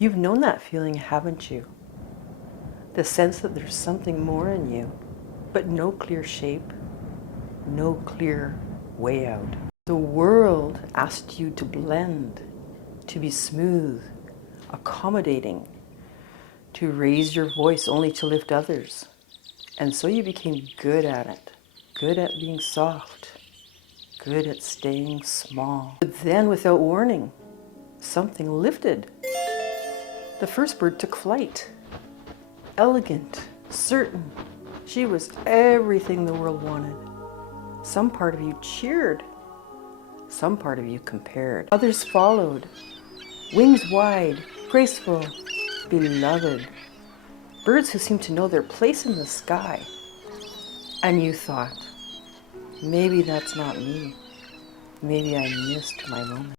You've known that feeling, haven't you? The sense that there's something more in you, but no clear shape, no clear way out. The world asked you to blend, to be smooth, accommodating, to raise your voice only to lift others. And so you became good at it, good at being soft, good at staying small. But then, without warning, something lifted. The first bird took flight. Elegant, certain. She was everything the world wanted. Some part of you cheered. Some part of you compared. Others followed. Wings wide, graceful, beloved. Birds who seemed to know their place in the sky. And you thought, maybe that's not me. Maybe I missed my moment.